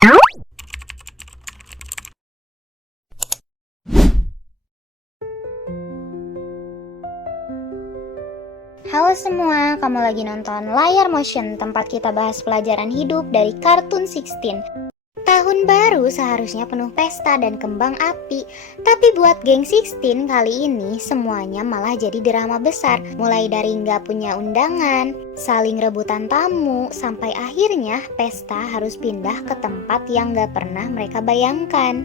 Halo semua, kamu lagi nonton Layar Motion, tempat kita bahas pelajaran hidup dari Kartun 16. Tahun baru seharusnya penuh pesta dan kembang api, tapi buat geng 16 kali ini semuanya malah jadi drama besar. Mulai dari nggak punya undangan, saling rebutan tamu, sampai akhirnya pesta harus pindah ke tempat yang nggak pernah mereka bayangkan.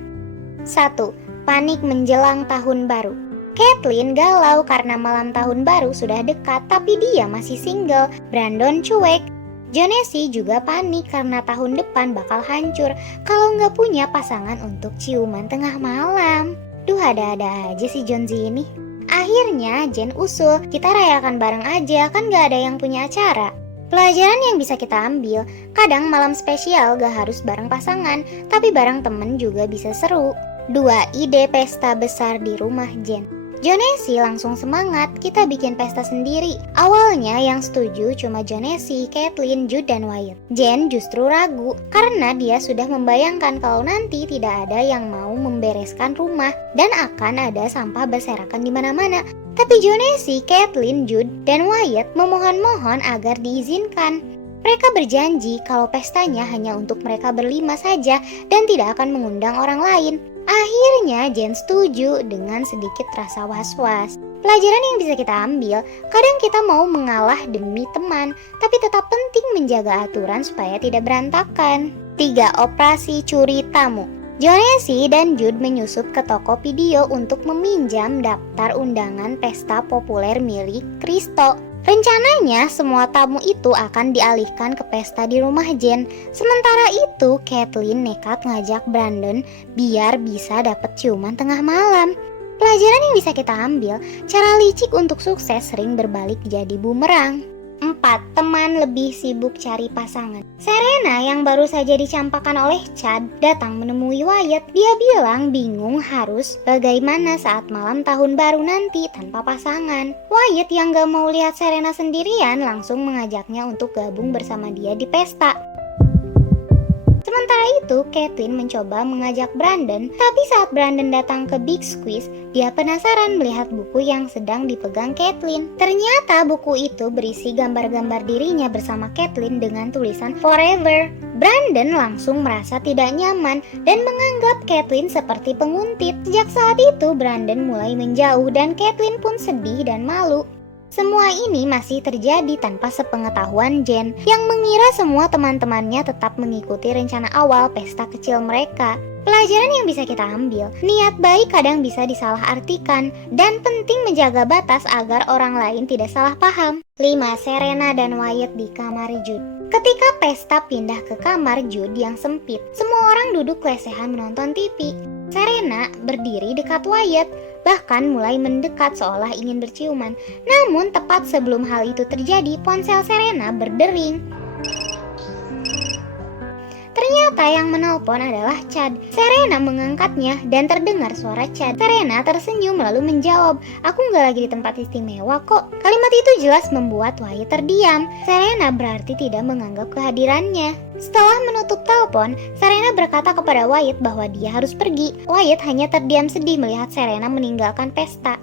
1. Panik menjelang tahun baru. Caitlyn galau karena malam tahun baru sudah dekat tapi dia masih single. Brandon cuek. Jonesy juga panik karena tahun depan bakal hancur kalau nggak punya pasangan untuk ciuman tengah malam. Duh, ada-ada aja si Jonesy ini. Akhirnya Jen usul, kita rayakan bareng aja, kan nggak ada yang punya acara. Pelajaran yang bisa kita ambil, kadang malam spesial gak harus bareng pasangan, tapi bareng temen juga bisa seru. 2. Ide pesta besar di rumah Jen. Jonesy langsung semangat, kita bikin pesta sendiri. Awalnya yang setuju cuma Jonesy, Caitlyn, Jude, dan Wyatt. Jen justru ragu, karena dia sudah membayangkan kalau nanti tidak ada yang mau membereskan rumah dan akan ada sampah berserakan di mana-mana. Tapi Jonesy, Caitlyn, Jude, dan Wyatt memohon-mohon agar diizinkan. Mereka berjanji kalau pestanya hanya untuk mereka berlima saja dan tidak akan mengundang orang lain. Akhirnya Jen setuju dengan sedikit rasa was-was. Pelajaran yang bisa kita ambil, kadang kita mau mengalah demi teman, tapi tetap penting menjaga aturan supaya tidak berantakan. 3. Operasi curi tamu. Jonesy dan Jude menyusup ke toko video untuk meminjam daftar undangan pesta populer milik Kristo. Rencananya semua tamu itu akan dialihkan ke pesta di rumah Jen. Sementara itu Caitlyn nekat ngajak Brandon biar bisa dapet ciuman tengah malam. Pelajaran yang bisa kita ambil, cara licik untuk sukses sering berbalik jadi bumerang. 4. Teman lebih sibuk cari pasangan. Serena yang baru saja dicampakkan oleh Chad datang menemui Wyatt. Dia bilang bingung harus bagaimana saat malam tahun baru nanti tanpa pasangan. Wyatt yang gak mau lihat Serena sendirian langsung mengajaknya untuk gabung bersama dia di pesta. Sementara itu, Caitlyn mencoba mengajak Brandon, tapi saat Brandon datang ke Big Squeeze, dia penasaran melihat buku yang sedang dipegang Caitlyn. Ternyata buku itu berisi gambar-gambar dirinya bersama Caitlyn dengan tulisan Forever. Brandon langsung merasa tidak nyaman dan menganggap Caitlyn seperti penguntit. Sejak saat itu, Brandon mulai menjauh dan Caitlyn pun sedih dan malu. Semua ini masih terjadi tanpa sepengetahuan Jen, yang mengira semua teman-temannya tetap mengikuti rencana awal pesta kecil mereka. Pelajaran yang bisa kita ambil, niat baik kadang bisa disalahartikan, dan penting menjaga batas agar orang lain tidak salah paham. 5. Serena dan Wyatt di kamar Jude. Ketika pesta pindah ke kamar Jude yang sempit, semua orang duduk lesehan menonton TV. Serena berdiri dekat Wyatt, bahkan mulai mendekat seolah ingin berciuman. Namun tepat sebelum hal itu terjadi, ponsel Serena berdering. Ternyata yang menelpon adalah Chad. Serena mengangkatnya dan terdengar suara Chad. Serena tersenyum lalu menjawab, "Aku nggak lagi di tempat istimewa kok." Kalimat itu jelas membuat Wyatt terdiam. Serena berarti tidak menganggap kehadirannya. Setelah menutup telepon, Serena berkata kepada Wyatt bahwa dia harus pergi. Wyatt hanya terdiam sedih melihat Serena meninggalkan pesta.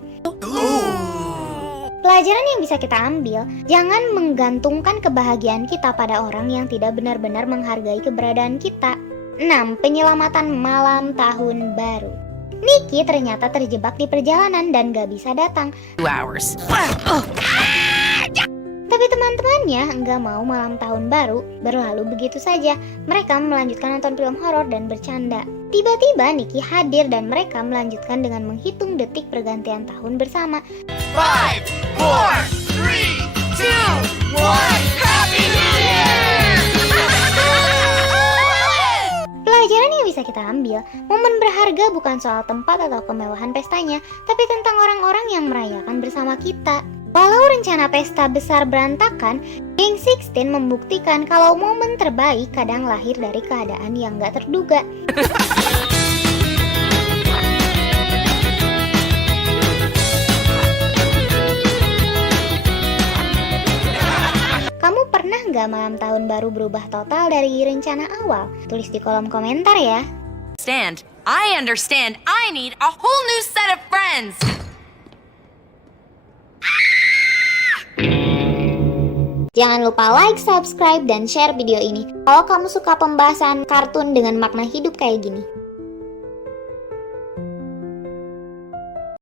Pelajaran yang bisa kita ambil, jangan menggantungkan kebahagiaan kita pada orang yang tidak benar-benar menghargai keberadaan kita. 6. Penyelamatan malam tahun baru. Nikki ternyata terjebak di perjalanan dan gak bisa datang. 2 hours. Tapi teman-temannya nggak mau malam tahun baru berlalu begitu saja. Mereka melanjutkan nonton film horor dan bercanda. Tiba-tiba Nikki hadir dan mereka melanjutkan dengan menghitung detik pergantian tahun bersama. 5, 4, 3, 2, 1, Happy New Year! Pelajaran yang bisa kita ambil, momen berharga bukan soal tempat atau kemewahan pestanya, tapi tentang orang-orang yang merayakan bersama kita. Walau rencana pesta besar berantakan, geng 16 membuktikan kalau momen terbaik kadang lahir dari keadaan yang gak terduga. Kamu pernah Pernah nggak malam tahun baru berubah total dari rencana awal? Tulis di kolom komentar ya. I understand. I need a whole new set of friends. Jangan lupa like, subscribe, dan share video ini kalau kamu suka pembahasan kartun dengan makna hidup kayak gini.